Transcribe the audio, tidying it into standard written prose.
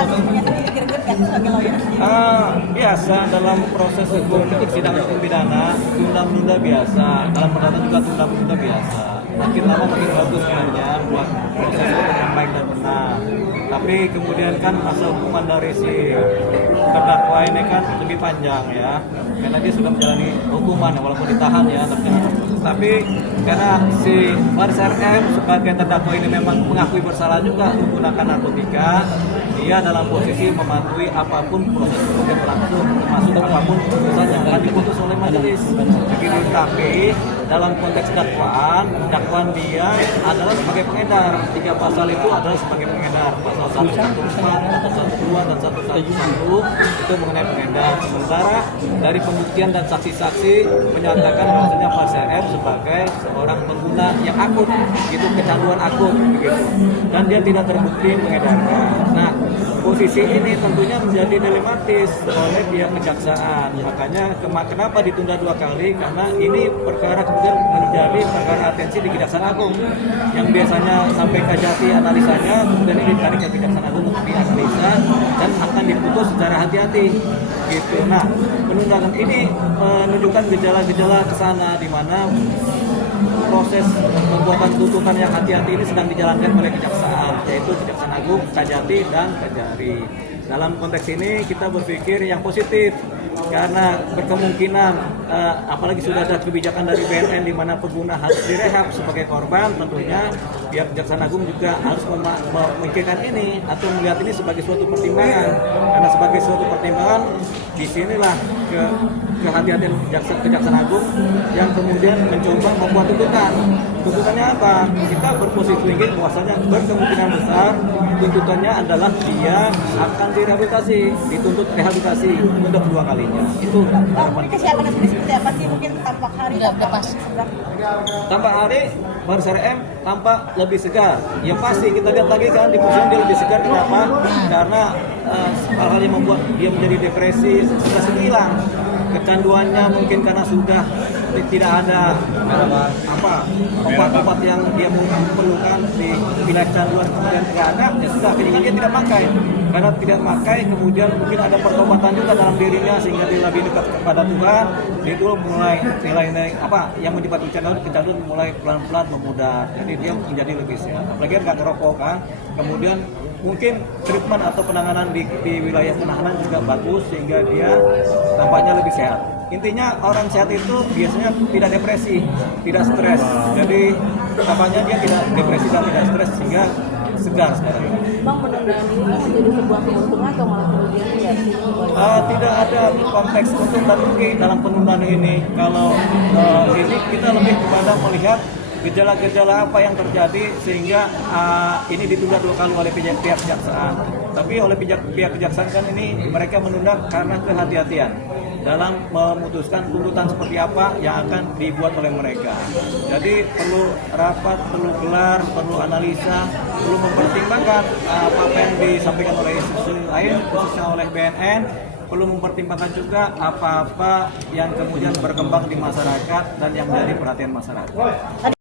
kasusnya tadi kira-kira kasus sebagai lawyer? Biasa dalam proses hukum sidang hukum pidana tunda-menunda biasa, dalam perdata juga tunda-menunda biasa. Makin lama makin bagus sebenarnya buat proses hukum yang baik dan benar. Tapi kemudian kan masa hukuman dari si terdakwa ini kan lebih panjang ya, karena dia sudah menjalani hukuman walaupun ditahan ya, tapi karena si Faris RM sebagai terdakwa ini memang mengakui bersalah juga menggunakan narkotika, dia dalam posisi mematuhi apapun proses hukum yang berlangsung, termasuk apapun putusan yang akan diputus oleh majelis. Begitu, tapi dalam konteks dakwaan dia adalah sebagai pengedar. 3 pasal itu adalah sebagai pengedar. Pasal 114, 112 dan 111 itu mengenai pengedar. Sementara dari pembuktian dan saksi-saksi menyatakan bahwasanya Faris RM sebagai seorang pengguna yang akut, itu kecanduan akut begitu. Dan dia tidak terbukti mengedarkan. Nah, posisi ini tentunya menjadi dilematis oleh pihak kejaksaan. Makanya kenapa ditunda 2 kali? Karena ini perkara kemudian menjadi perkara atensi di Kejaksaan Agung yang biasanya sampai Kajati analisanya, kemudian ini ditarik ke Kejaksaan Agung untuk dianalisa dan akan diputus secara hati-hati gitu. Nah, penundaan ini menunjukkan gejala-gejala ke sana di mana proses pembuatan tuntutan yang hati-hati ini sedang dijalankan oleh kejaksaan, yaitu Kejaksaan Agung, Kajati, dan Kajari. Dalam konteks ini kita berpikir yang positif karena berkemungkinan apalagi sudah ada kebijakan dari BNN di mana pengguna harus direhab sebagai korban, tentunya pihak Kejaksaan Agung juga harus memikirkan ini atau melihat ini sebagai suatu pertimbangan. Karena sebagai suatu pertimbangan disinilah kehati-hatian Kejaksaan Agung yang kemudian mencoba membuat tuntutan. Tuntutannya apa? Kita berposisi tinggi bahwasanya berkemungkinan besar tuntutannya adalah dia akan direhabilitasi, dituntut rehabilitasi untuk 2 kalinya. Itu Mungkin kesiapan sendiri seperti apa sih? Mungkin tampak hari tampak hari Faris RM tampak lebih segar. Ya pasti kita lihat lagi kan di persidangan dia lebih segar. Kenapa? Karena hal-hal yang membuat dia menjadi depresi sudah hilang. Kecanduannya mungkin karena sudah tidak ada obat-obat yang dia perlukan di bila canduan kemudian tidak ada, ya sudah akhirnya dia tidak pakai. Karena tidak pakai kemudian mungkin ada pertobatan juga dalam dirinya sehingga dia lebih dekat kepada Tuhan. Dia dulu mulai nilai-nilai yang menyebabkan kecanduan mulai pelan-pelan memudar. Jadi dia menjadi lebih sehat. Apalagi nggak ngerokok kan. Kemudian mungkin treatment atau penanganan di wilayah penahanan juga bagus sehingga dia tampaknya lebih sehat. Intinya orang sehat itu biasanya tidak depresi, tidak stres. Jadi tampaknya dia tidak depresi dan tidak stres sehingga segar sekarang. Bang, penundaan ini menjadi sebuah keuntungan atau malah kerugian ya? Tidak ada konteks untung dan rugi dalam penundaan ini. Kalau ini kita lebih kepada melihat gejala-gejala apa yang terjadi sehingga ini ditunda 2 kali oleh pihak kejaksaan. Tapi oleh pihak kejaksaan kan ini mereka menunda karena kehati-hatian dalam memutuskan tuntutan seperti apa yang akan dibuat oleh mereka. Jadi perlu rapat, perlu gelar, perlu analisa, perlu mempertimbangkan apa yang disampaikan oleh institusi lain, khususnya oleh BNN, perlu mempertimbangkan juga apa-apa yang kemudian berkembang di masyarakat dan yang menjadi perhatian masyarakat.